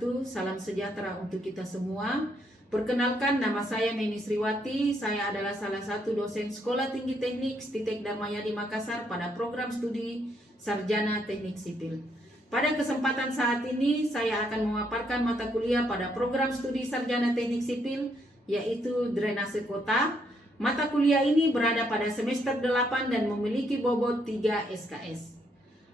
wabarakatuh. Salam sejahtera untuk kita semua. Perkenalkan, nama saya Neni Sriwati. Saya adalah salah satu dosen Sekolah Tinggi Teknik Stitek Dharmayadi Makassar pada program studi Sarjana Teknik Sipil. Pada kesempatan saat ini, saya akan memaparkan mata kuliah pada program studi Sarjana Teknik Sipil, yaitu Drainase Kota. Mata kuliah ini berada pada semester 8 dan memiliki bobot 3 SKS.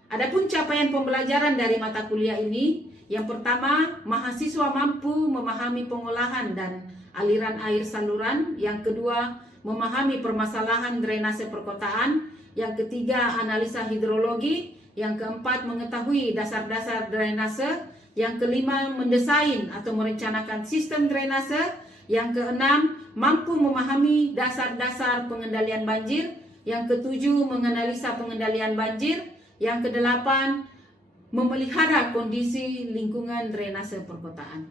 Adapun capaian pembelajaran dari mata kuliah ini, yang pertama, mahasiswa mampu memahami pengolahan dan aliran air saluran. Yang kedua, memahami permasalahan drainase perkotaan. Yang ketiga, analisa hidrologi. Yang keempat, mengetahui dasar-dasar drainase. Yang kelima, mendesain atau merencanakan sistem drainase. Yang keenam, mampu memahami dasar-dasar pengendalian banjir. Yang ketujuh, menganalisa pengendalian banjir. Yang kedelapan, memelihara kondisi lingkungan drainase perkotaan.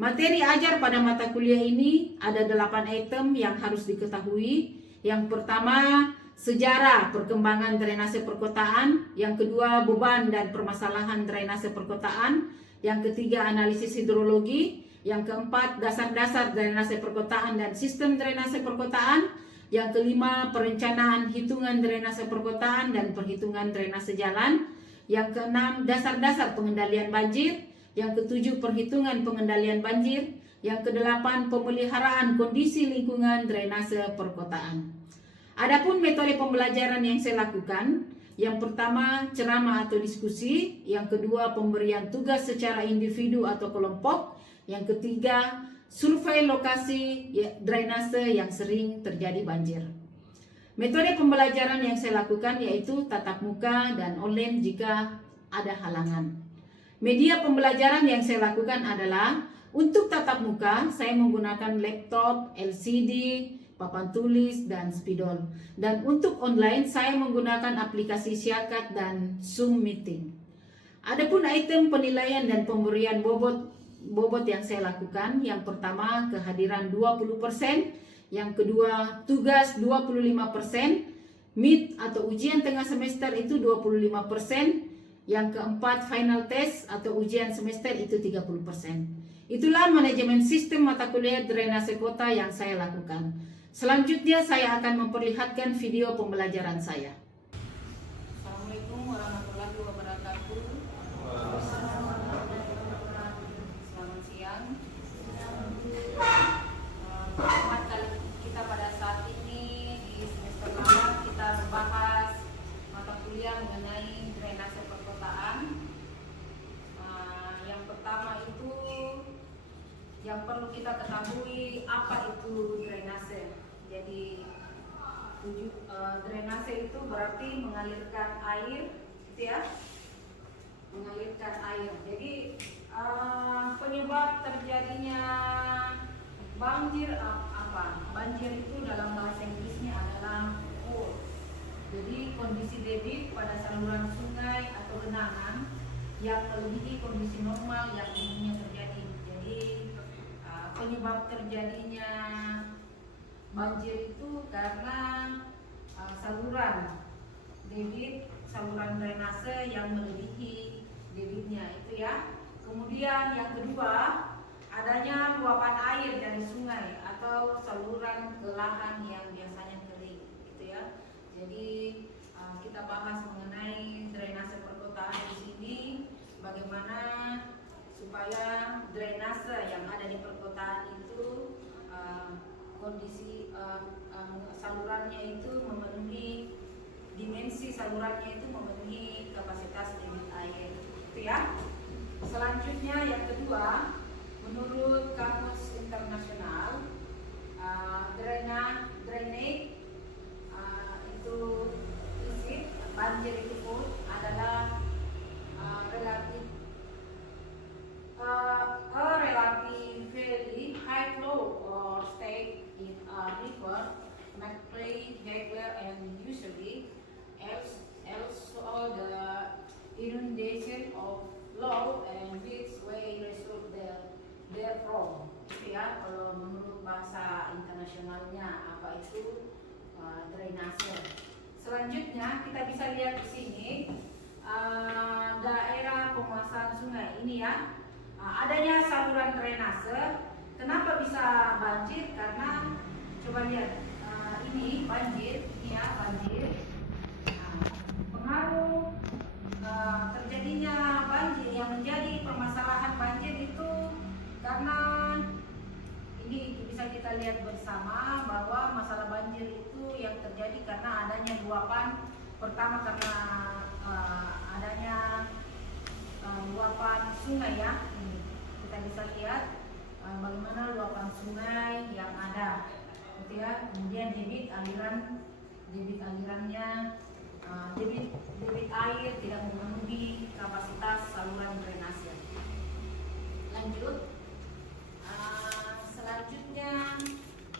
Materi ajar pada mata kuliah ini ada 8 item yang harus diketahui. Yang pertama, sejarah perkembangan drainase perkotaan. Yang kedua, beban dan permasalahan drainase perkotaan. Yang ketiga, analisis hidrologi. Yang keempat, dasar-dasar drainase perkotaan dan sistem drainase perkotaan. Yang kelima, perencanaan hitungan drainase perkotaan dan perhitungan drainase jalan. Yang keenam, dasar-dasar pengendalian banjir. Yang ketujuh, perhitungan pengendalian banjir. Yang kedelapan, pemeliharaan kondisi lingkungan drainase perkotaan. Adapun metode pembelajaran yang saya lakukan, yang pertama, ceramah atau diskusi. Yang kedua, pemberian tugas secara individu atau kelompok. Yang ketiga, survei lokasi drainase yang sering terjadi banjir. Metode pembelajaran yang saya lakukan yaitu tatap muka dan online jika ada halangan. Media pembelajaran yang saya lakukan adalah untuk tatap muka saya menggunakan laptop, LCD, papan tulis, dan spidol. Dan untuk online saya menggunakan aplikasi Syakat dan Zoom Meeting. Adapun item penilaian dan pemberian bobot yang saya lakukan, yang pertama kehadiran 20%, yang kedua tugas 25%, mid atau ujian tengah semester itu 25%, yang keempat final test atau ujian semester itu 30%. Itulah manajemen sistem mata kuliah drainase kota yang saya lakukan. Selanjutnya saya akan memperlihatkan video pembelajaran saya. Assalamualaikum warahmatullahi wabarakatuh. Kita pada saat ini di semester 8 kita membahas mata kuliah mengenai drainase perkotaan. Yang pertama itu yang perlu kita ketahui apa itu drainase. Jadi drainase itu berarti mengalirkan air, gitu ya, mengalirkan air. Jadi penyebab terjadinya banjir apa? Banjir itu dalam bahasa Inggrisnya adalah flood. Jadi kondisi debit pada saluran sungai atau genangan yang melebihi kondisi normal yang umumnya terjadi. Jadi penyebab terjadinya banjir itu karena saluran debit, saluran drainase yang melebihi debitnya itu ya. Kemudian yang kedua, adanya luapan air dari sungai atau saluran ke lahan yang biasanya kering, gitu ya. Jadi kita bahas mengenai drainase perkotaan di sini, bagaimana supaya drainase yang ada di perkotaan itu kondisi salurannya itu memenuhi dimensi salurannya itu memenuhi kapasitas debit air, gitu ya. Selanjutnya yang kedua, menurut Kamus Internasional, drainage itu isi banjir itu pun adalah relatively high flow or state in a river, McClay, Hegler, and usually also the inundation of low and which way result therefrom, gitu ya. Kalau menurut bahasa internasionalnya apa itu drainase. Selanjutnya kita bisa lihat di sini daerah penguasaan sungai ini ya. Ada adanya saluran drainase. Kenapa bisa banjir? Karena coba lihat, ini banjir, ini ya banjir. Nah, pengaruh terjadinya banjir, yang menjadi permasalahan banjir itu karena ini bisa kita lihat bersama bahwa masalah banjir itu yang terjadi karena adanya luapan. Pertama karena adanya luapan sungai ya. Kita bisa lihat bagaimana luapan sungai yang ada, gitu ya. Kemudian debit alirannya, debit air tidak memenuhi kapasitas saluran drainase. Lanjut, selanjutnya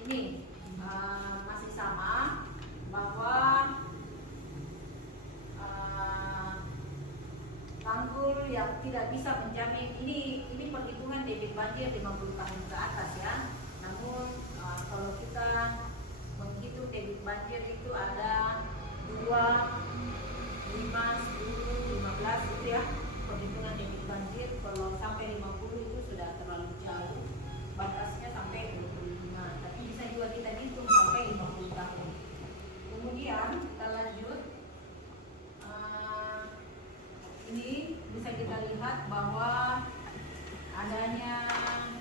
ini masih sama bahwa tanggul yang tidak bisa menjamin ini perhitungan debit banjir 50 tahun ke atas ya. Namun kalau kita menghitung debit banjir itu ada 2, 5, 10, 15 gitu ya. Perhitungan debit banjir kalau sampai 50 itu sudah terlalu jauh. Batasnya sampai 25. Tapi bisa juga kita hitung sampai 50 tahun. Kemudian kita lanjut. Ini bisa kita lihat bahwa adanya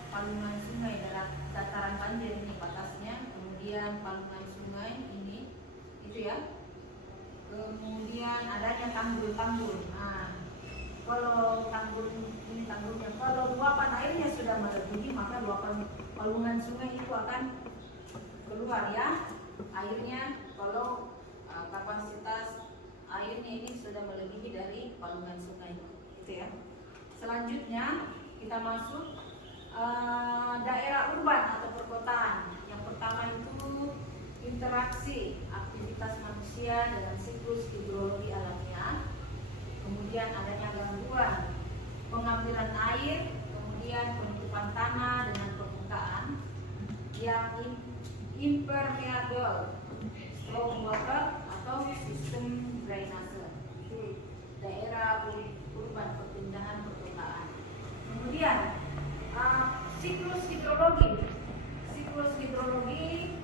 palungan sungai dalam dataran banjir, ini batasnya. Kemudian palungan sungai ini, itu ya. Kemudian adanya tanggul-tanggul. Nah, kalau tanggul ini tanggulnya, kalau luapan airnya sudah melebihi, maka luapan palungan sungai itu akan keluar ya airnya. Kalau kapasitas airnya ini sudah melebihi dari palungan sungai, gitu ya. Selanjutnya kita masuk daerah urban atau perkotaan. Yang pertama itu interaksi aktivitas manusia dengan siklus hidrologi alamiah. Kemudian adanya gangguan pengambilan air, kemudian penutupan tanah dengan permukaan yang impermeable storm water atau sistem drainase. Itu daerah urban, perpindahan perkotaan. Kemudian siklus hidrologi. Siklus hidrologi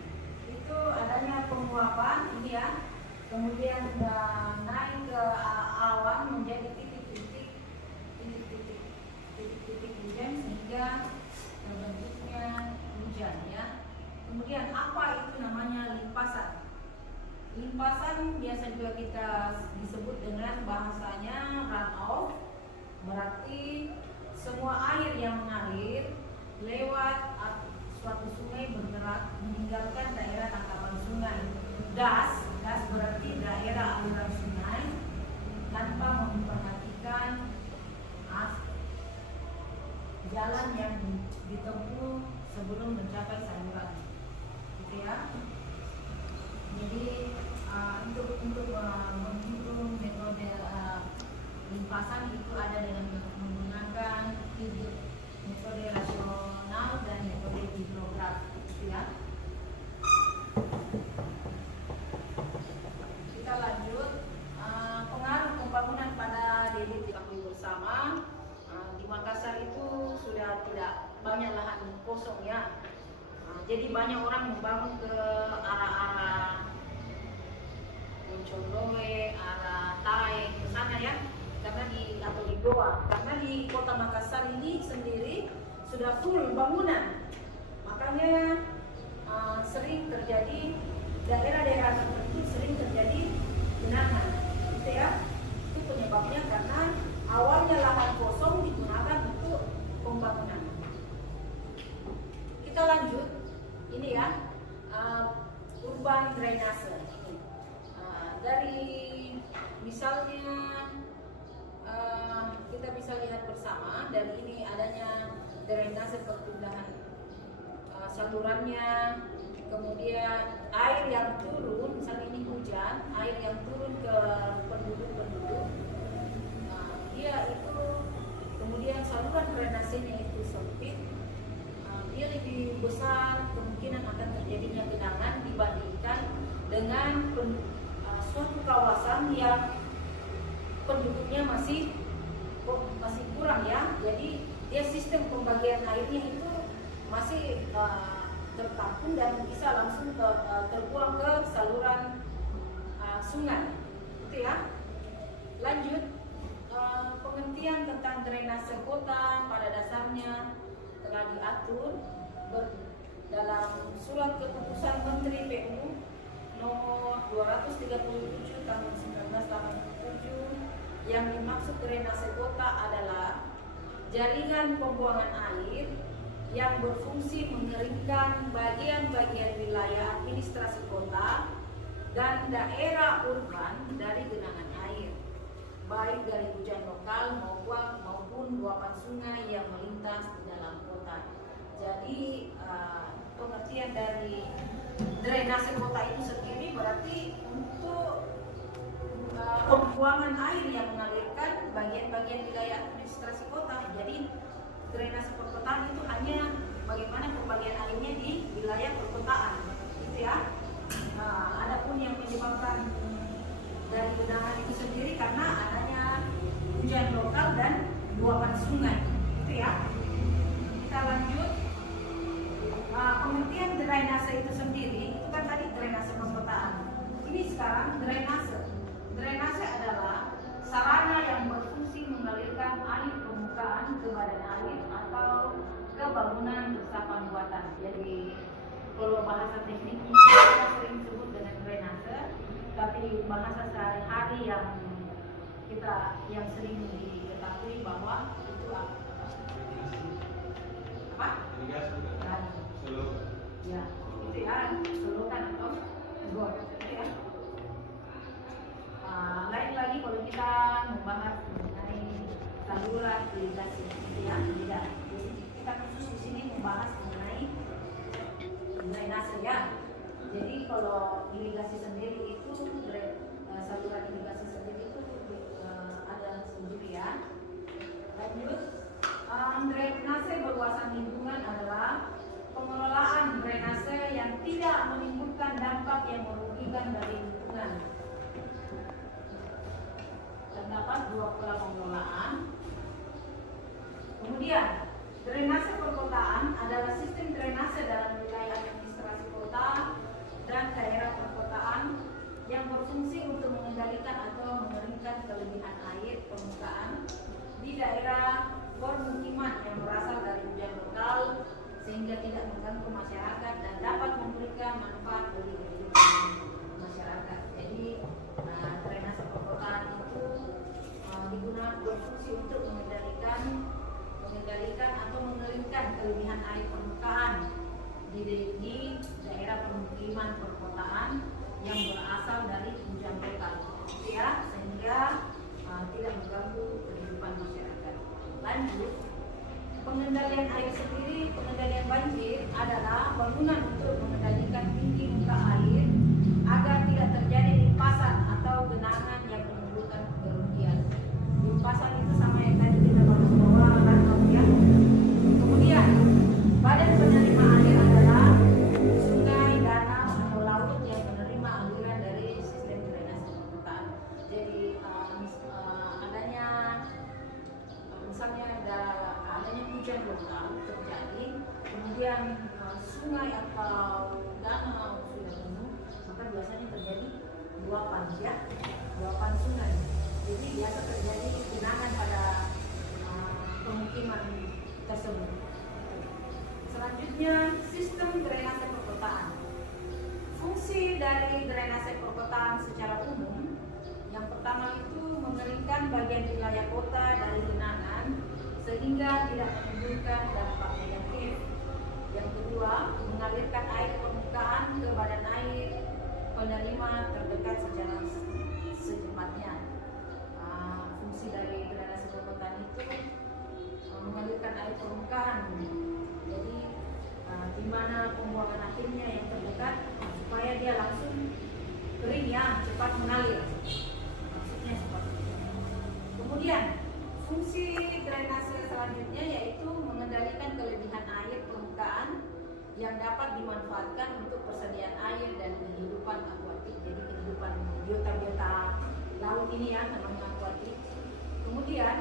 itu adanya penguapan ini ya. Kemudian naik ke awan menjadi titik-titik hujan sehingga terbentuknya hujan ya. Kemudian apa itu namanya limpasan? Limpasan biasa juga kita disebut dengan bahasanya runoff, berarti semua air yang mengalir lewat suatu sungai bergerak meninggalkan daerah tangkapan sungai. Das berarti daerah aliran sungai tanpa memperhatikan jalan yang ditempuh sebelum mencapai saluran, gitu ya. Jadi untuk menghitung metode limpasan itu ada dengan menggunakan metode rasional dan metode hidrograf, gitu ya. Kita lanjut, pengaruh pembangunan pada debit diketahui bersama. Di Makassar itu sudah tidak banyak lahan kosong ya. Jadi banyak orang membangun ke arah-arah Condowe, arah Tai, ke sana ya. Karena atau di Goa. Karena di kota Makassar ini sendiri sudah full bangunan. Makanya sering terjadi daerah-daerah tertentu sering terjadi genangan, gitu ya. Itu penyebabnya karena awalnya lahan kosong digunakan untuk pembangunan. Kita lanjut, ini ya, urban drainase. Dari misalnya kita bisa lihat bersama dari ini adanya drainase perpindahan salurannya, kemudian air yang turun, misalnya ini hujan, air yang turun ke penduduk-penduduk, dia itu kemudian saluran drainasenya itu sempit, dia lebih besar kemungkinan akan terjadinya genangan dibandingkan dengan suatu kawasan yang penduduknya masih kurang ya. Jadi dia sistem pembagian airnya itu masih tertampung dan bisa langsung terbuang ke saluran sungai, gitu ya. Lanjut, pengertian tentang drainase kota pada dasarnya telah diatur dalam surat keputusan Menteri PU nomor 237 tahun 1987. Yang dimaksud drainase kota adalah jaringan pembuangan air yang berfungsi mengeringkan bagian-bagian wilayah administrasi kota dan daerah urban dari genangan air, baik dari hujan lokal maupun luapan sungai yang melintas di dalam kota. Jadi pengertian dari drainase kota itu sendiri berarti untuk pembuangan air yang mengalirkan bagian-bagian wilayah administrasi kota. Jadi drainase perkotaan itu hanya bagaimana pembagian airnya di wilayah perkotaan, gitu ya. Adapun yang menyebabkan dari genangan itu sendiri karena adanya hujan lokal dan luapan sungai, gitu ya. Kita lanjut. Pengertian drainase itu sendiri itu kan tadi drainase perkotaan. Ini sekarang drainase. Drainase adalah sarana yang berfungsi mengalirkan air permukaan ke badan air atau ke bangunan resapan buatan. Jadi kalau bahasa tekniknya kita sering sebut dengan drainase, tapi bahasa sehari-hari yang sering diketahui bahwa itu apa? Ya, itu ya, solokan atau got, gitu ya. Lain lagi kalau kita membahas mengenai saluran irigasi, gitu ya, tidak. Jadi kita khusus di sini membahas mengenai drainase ya. Jadi kalau irigasi sendiri itu saluran irigasi sendiri itu ada sendiri ya. Lanjut, drainase berwawasan lingkungan adalah pengelolaan drainase yang tidak menimbulkan dampak yang merugikan bagi lingkungan. Terdapat dua pola pengelolaan. Kemudian, drainase perkotaan adalah sistem drainase dalam wilayah administrasi kota dan daerah perkotaan yang berfungsi untuk mengendalikan atau mengeringkan kelebihan air permukaan di daerah permukiman yang berasal dari hujan lokal sehingga tidak mengganggu masyarakat dan dapat memberikan manfaat bagi kehidupan masyarakat. Jadi drainase perkotaan itu digunakan berfungsi untuk mengendalikan atau mengeringkan kelebihan air permukaan di daerah permukiman perkotaan yang berasal dari hujan lokal, ya, sehingga tidak mengganggu kehidupan masyarakat. Lanjut, pengendalian air sendiri, pengendalian banjir adalah bangunan untuk mengendalikan tinggi muka air agar tidak terjadi limpasan atau genangan yang menimbulkan kerugian. Limpasan itu sama yang tadi kita bahas bahwa ya. Kemudian badan penerima air adalah sungai, danau atau laut yang menerima aliran dari sistem drainase perkotaan. Jadi adanya misalnya adanya hujan lokal terjadi, kemudian sungai atau danau sudah penuh, maka biasanya terjadi luapan sungai. Jadi biasa terjadi genangan pada pemukiman tersebut. Selanjutnya, sistem drainase perkotaan. Fungsi dari drainase perkotaan secara umum, yang pertama itu mengeringkan bagian wilayah kota dari genangan sehingga tidak menimbulkan dampak negatif. Yang kedua, mengalirkan air permukaan ke badan air penerima terdekat secara secepatnya. Fungsi dari drainase perkotaan itu mengalirkan air permukaan. Jadi di mana pembuangan akhirnya yang terdekat supaya dia langsung kering ya, cepat mengalir. Maksudnya seperti itu. Kemudian fungsi drainase selanjutnya yaitu mengendalikan kelebihan air permukaan yang dapat dimanfaatkan untuk persediaan air dan kehidupan akuatik. Jadi kehidupan biota-biota laut ini ya, namanya akuatik. Kemudian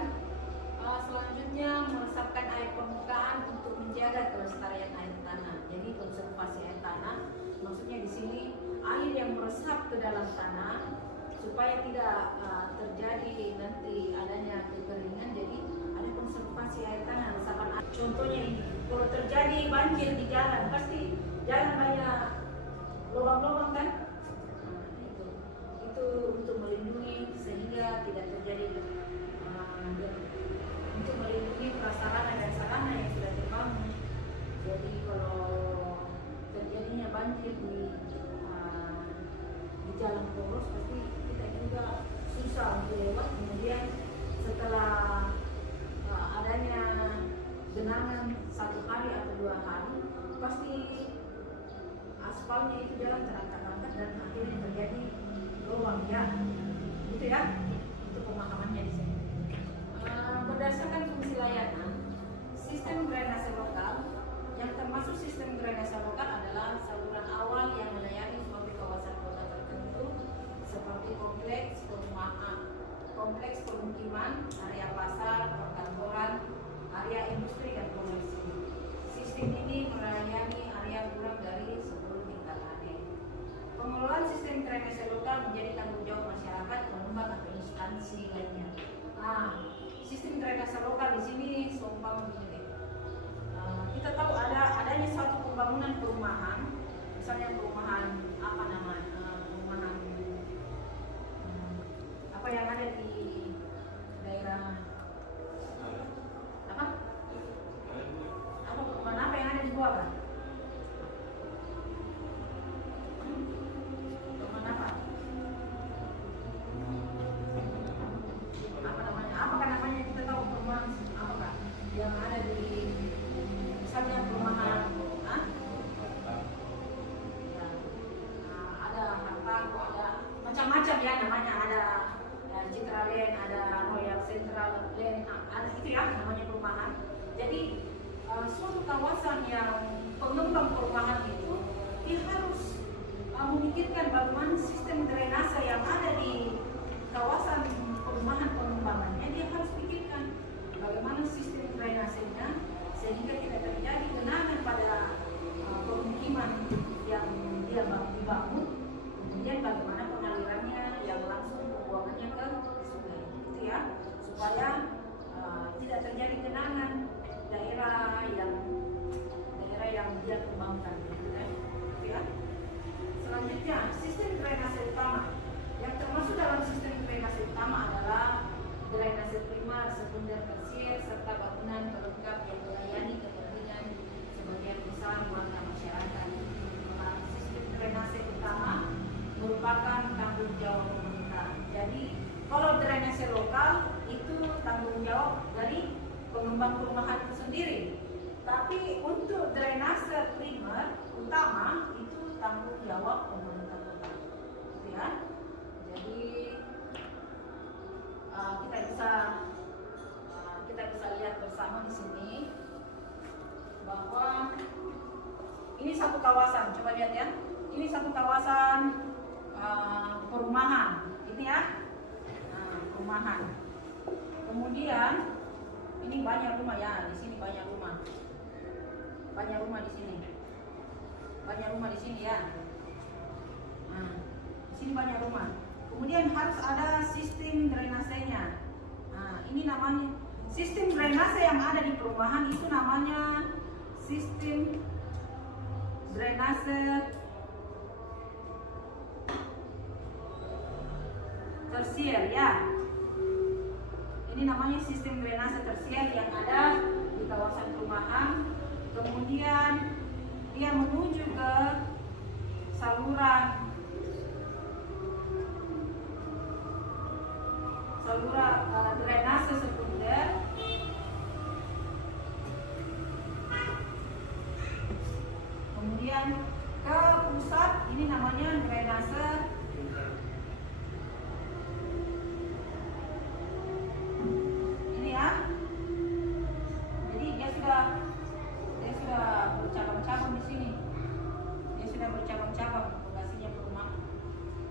Selanjutnya meresapkan air permukaan untuk menjaga kelestarian air tanah. Jadi konservasi air tanah, maksudnya di sini air yang meresap ke dalam tanah supaya tidak terjadi nanti adanya kekeringan. Jadi ada konservasi air tanah, resapan air. Contohnya ini, kalau terjadi banjir di jalan, pasti jalan banyak lubang-lubang kan? Itu untuk melindungi sehingga tidak terjadi untuk melindungi prasarana dan sarana yang sudah terbangun. Jadi kalau terjadinya banjir di jalan poros, pasti kita juga susah untuk lewat. Kemudian setelah adanya genangan 1 hari atau 2 hari, pasti aspalnya itu jalan terangkat-angkat dan akhirnya terjadi lubang ya. Itu ya, itu pemahamannya di sini. Berdasarkan fungsi layanan, sistem drainase lokal yang termasuk sistem drainase lokal adalah saluran awal yang melayani suatu kawasan kota tertentu seperti kompleks perumahan, kompleks permukiman, area pasar, perkantoran, area industri dan komersi. Sistem ini melayani area kurang dari 10 tingkatan. Pengelolaan sistem drainase lokal menjadi tanggung jawab masyarakat, pengembang atau instansi lainnya. Sistem drainase lokal di sini seumpama begini. Kita tahu adanya suatu pembangunan perumahan, misalnya perumahan apa namanya, perumahan apa yang ada di daerah apa perumahan apa yang ada di Goa kan? Perumahan apa? Apakah namanya kita tahu perumahan apa yang ada di misalnya perumahan ada Hartanto, ada macam-macam ya namanya, ada Citra Land, ada Royal Central Land, ada itu ya namanya perumahan. Jadi suatu kawasan yang pengembang perumahan itu dia harus memikirkan bagaimana sistem drainase yang ada di kawasan perumahan pengembangannya. Dia harus pikirkan bagaimana sistem drainasenya sehingga tidak terjadi genangan pada pemukiman yang dia dibangun. Kemudian bagaimana pengalirannya yang langsung pembuangannya ke sungai, gitu ya, supaya tidak terjadi genangan daerah yang dia kembangkan, gitu ya. Selanjutnya sistem drainase utama. Yang termasuk dalam sistem drainase utama adalah drainase primer, sekunder, tersier, serta bangunan pelengkap yang melayani kepentingan sebagian besar warga masyarakat. Sistem drainase utama merupakan tanggung jawab pemerintah. Jadi kalau drainase lokal itu tanggung jawab dari pengembang perumahan itu sendiri. Tapi untuk drainase primer utama itu tanggung jawab pemerintah kota. Gitu ya. Jadi kita bisa lihat bersama di sini bahwa ini satu kawasan. Coba lihat ya. Ini satu kawasan perumahan. Ini ya. Perumahan. Kemudian ini banyak rumah ya. Di sini banyak rumah. Banyak rumah di sini. Banyak rumah di sini ya. Di sini banyak rumah. Kemudian harus ada sistem drainasenya. Ini namanya sistem drainase yang ada di perumahan itu namanya sistem drainase tersier ya. Ini namanya sistem drainase tersier yang ada di kawasan perumahan. Kemudian dia menuju ke saluran drainase sekunder. Kemudian ke pusat, ini namanya drainase ini ya. Jadi dia sudah bercabang-cabang di sini. Dia sudah bercabang-cabang lokasinya perumahan.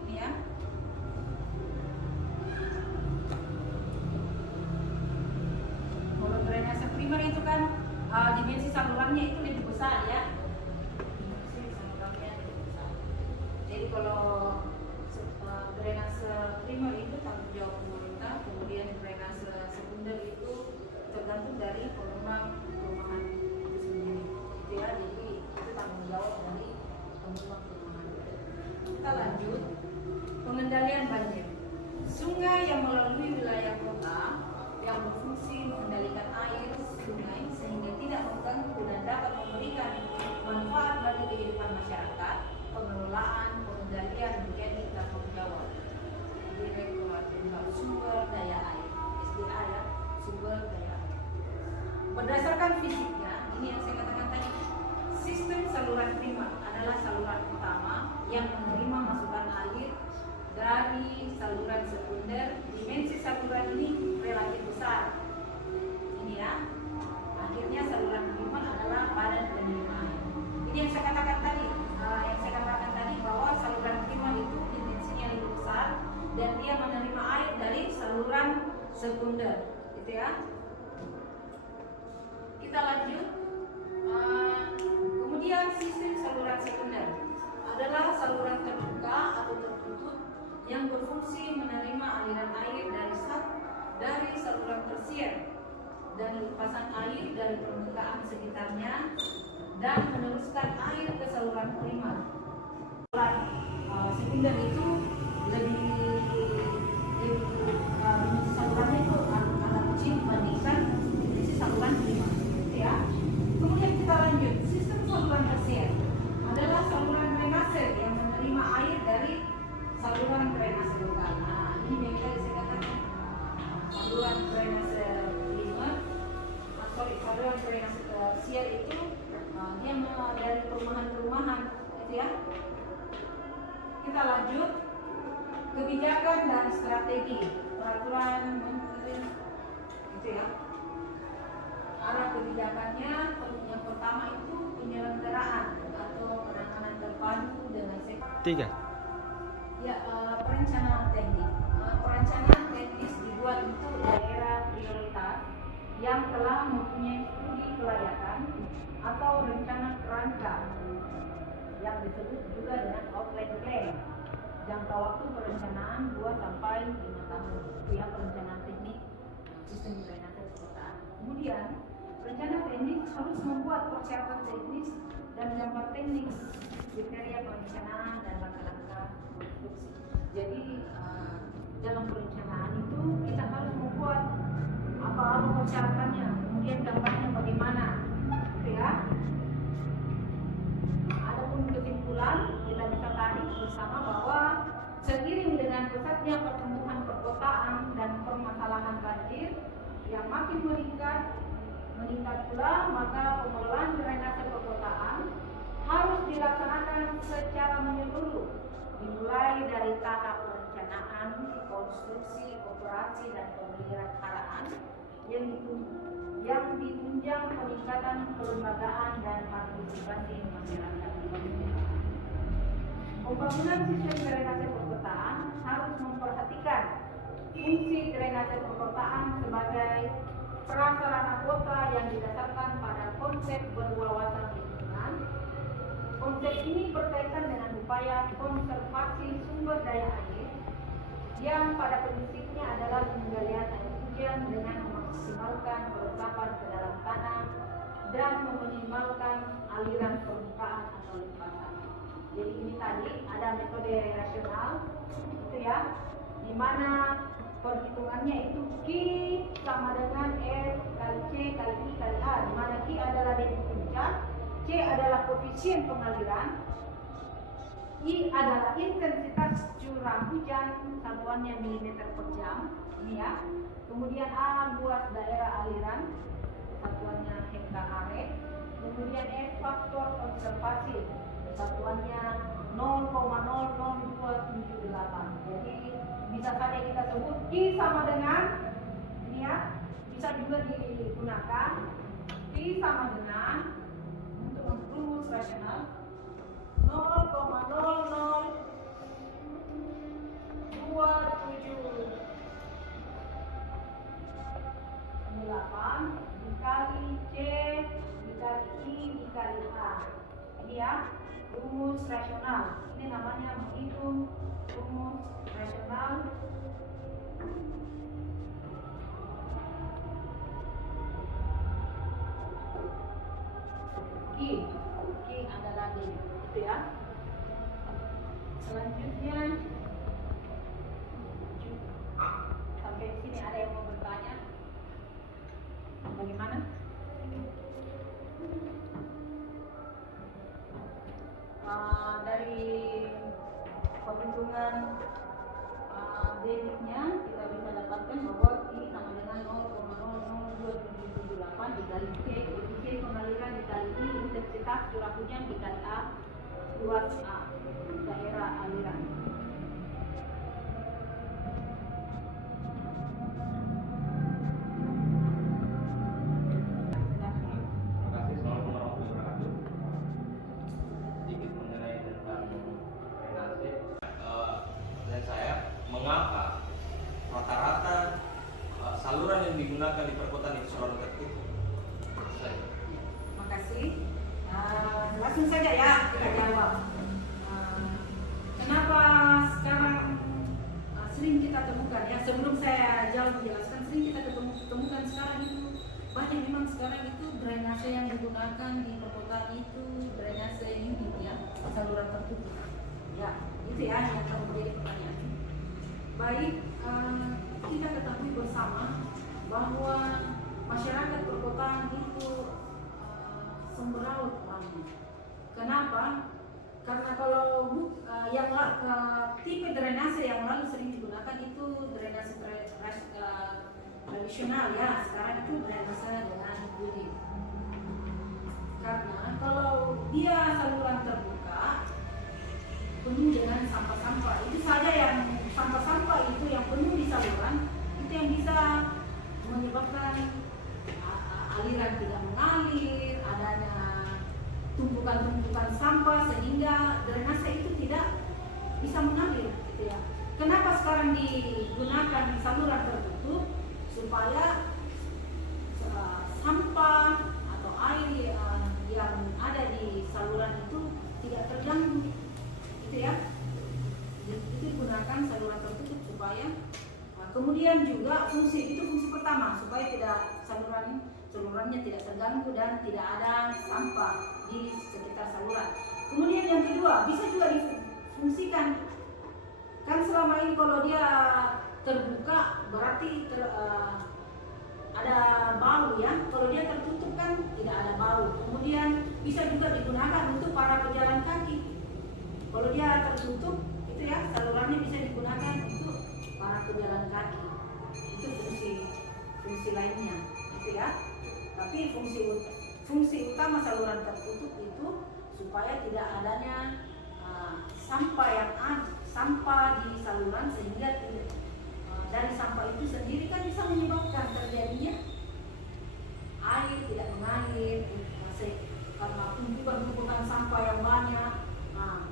Ini ya. salurannya itu lebih besar ya. Sini salurannya lebih besar. Jadi kalau drainase primer itu tanggung jawab pemerintah, kemudian drainase sekunder itu tergantung dari pengembang perumahan itu sendiri. Gitu ya, jadi itu tanggung jawab dari pengembang perumahan. Kita lanjut, pengendalian banjir. Sungai yang melalui wilayah kota yang berfungsi mengendalikan air sungai sehingga tidak mengganggu dan dapat memberikan manfaat bagi kehidupan masyarakat, pengelolaan, pengendalian menjadi tanggung jawab Direktorat Jenderal Sumber Daya Air (SDA) ya, sumber daya air. Berdasarkan fisiknya, ini yang saya katakan tadi, sistem saluran primer adalah saluran utama yang menerima masukan air dari saluran sekunder. Dimensi saluran ini relatif besar. Ini ya. Akhirnya saluran primer adalah badan penerima air. Ini yang saya katakan tadi. Bahwa saluran primer itu dimensinya lebih besar dan dia menerima air dari saluran sekunder. Gitu ya. Kita lanjut. Kemudian sistem saluran sekunder adalah saluran terbuka atau tertutup yang berfungsi menerima aliran air dari saluran tersier dan limpasan air dari permukaan sekitarnya dan meneruskan air ke saluran primer. Sekunder itu lebih salurannya itu agak kecil dibandingkan dimensi saluran primer. Ya. Kemudian kita lanjut, sistem saluran tersier adalah saluran drainase yang menerima air dari saluran drainase lokal. Nah, ini yang tadi saya katakan saluran drainase primer, saluran drainase tersier itu dia dari perumahan-perumahan, gitu ya. Kita lanjut, kebijakan dan strategi peraturan menteri, gitu ya. Arah kebijakannya yang pertama itu penyelenggaraan atau penanganan terpadu dengan Tiga. Ya, perencanaan teknis. Perencanaan teknis dibuat untuk daerah prioritas yang telah mempunyai studi kelayakan atau rencana kerangka yang disebut juga dengan outline plan. Jangka waktu perencanaan 2 sampai 5 tahun. Itu ya perencanaan teknik sistem drainase perkotaan. Kemudian rencana teknis harus membuat persiapan teknis dan gambar teknis, kriteria perencanaan dan langkah-langkah konstruksi. Jadi dalam perencanaan itu kita harus membuat apa persyaratannya, kemudian gambarnya bagaimana, gitu ya. Adapun kesimpulan kita bisa tarik bersama bahwa seiring dengan pesatnya pertumbuhan perkotaan dan permasalahan banjir yang makin meningkat pula, maka pengelolaan drainase perkotaan harus dilaksanakan secara menyeluruh, dimulai dari tahap perencanaan, konstruksi, operasi dan pemeliharaan yang ditunjang peningkatan kelembagaan dan partisipasi masyarakat. Pembangunan sistem drainase perkotaan harus memperhatikan fungsi drainase perkotaan sebagai prasarana kota yang didasarkan pada konsep berwawasan lingkungan. Konsep ini berkaitan dengan upaya konservasi sumber daya air yang pada prinsipnya adalah pengendalian air hujan dengan memaksimalkan peresapan ke dalam tanah dan meminimalkan aliran permukaan atau limpasan. Jadi ini tadi ada metode rasional, itu ya, di mana perhitungannya itu Q sama dengan S kali C kali I kali A, di mana Q adalah debit puncak, C adalah koefisien pengaliran, I adalah intensitas curah hujan, satuannya milimeter per jam, ini ya. Kemudian A luas daerah aliran, satuannya hektare. Kemudian S faktor konservasi, satuannya 0,00278. Jadi bisa saja kita sebut Q sama dengan ini ya, bisa juga digunakan Q sama dengan, untuk rumus rasional, 0,00278 dikali C dikali I dikali A. Ini ya, rumus rasional. Ini namanya menghitung rumus rasional. Q adalah D, itu ya. Selanjutnya sampai sini ada yang mau bertanya? Bagaimana? Dari perhitungan debitnya kita bisa dapatkan bahwa I sama dengan 0,00278 dikali C, C pengaliran dikali I, intensitas curah hujan dikali A, luas A, daerah aliran. Mengapa rata-rata saluran yang digunakan di perkotaan itu saluran tertutup? Makasih. Langsung saja ya kita jawab. Kenapa sekarang sering kita temukan ya? Sebelum saya jawab jelaskan, sering kita temukan sekarang itu banyak memang sekarang itu drainase yang digunakan di perkotaan itu drainase unit ya, saluran tertutup. Ya, itu ya yang menjadi pertanyaan. Baik, kita ketahui bersama bahwa masyarakat perkotaan itu sembraut orangnya. Kenapa? Karena kalau yang tipe drainase yang lalu sering digunakan itu drainase tradisional ya, sekarang itu drainase dengan unit. Karena kalau dia saluran terbuka penuh dengan sampah-sampah, itu saja yang sampah-sampah itu yang penuh di saluran itu yang bisa menyebabkan aliran tidak mengalir, adanya tumpukan-tumpukan sampah sehingga drainase itu tidak bisa mengalir gitu ya. Kenapa sekarang digunakan di saluran tertutup? Supaya sampah atau air yang ada di saluran itu tidak terganggu gitu ya. Itu digunakan saluran tertutup supaya kemudian juga fungsi pertama supaya tidak salurannya tidak terganggu dan tidak ada sampah di sekitar saluran. Kemudian yang kedua bisa juga difungsikan, kan selama ini kalau dia terbuka berarti ada bau ya, kalau dia tertutup kan tidak ada bau. Kemudian bisa juga digunakan untuk para pejalan kaki. Kalau dia tertutup itu ya, salurannya bisa digunakan untuk para pejalan kaki. Itu fungsi lainnya gitu ya. Tapi fungsi utama saluran tertutup itu supaya tidak adanya sampah di saluran, sehingga dari sampah itu sendiri kan bisa menyebabkan terjadinya air tidak mengalir karena tumpukan sampah yang banyak.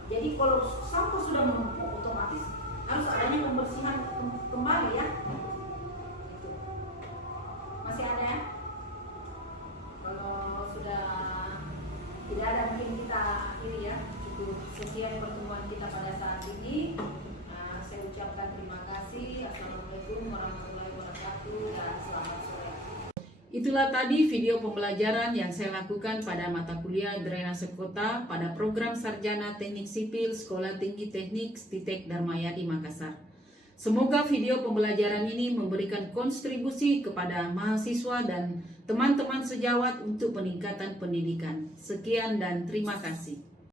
Jadi kalau sampah sudah menumpuk otomatis harus adanya pembersihan kembali ya. Itu. Masih ada ya? Kalau sudah tidak ada mungkin kita akhiri ya. Cukup sekian pertemuan kita pada saat ini. Saya ucapkan terima kasih. Assalamualaikum warahmatullahi wabarakatuh dan selamat sore. Itulah tadi video pembelajaran yang saya lakukan pada mata kuliah Drainase Kota pada program Sarjana Teknik Sipil Sekolah Tinggi Teknik Titek Darmayadi Makassar. Semoga video pembelajaran ini memberikan kontribusi kepada mahasiswa dan teman-teman sejawat untuk peningkatan pendidikan. Sekian dan terima kasih.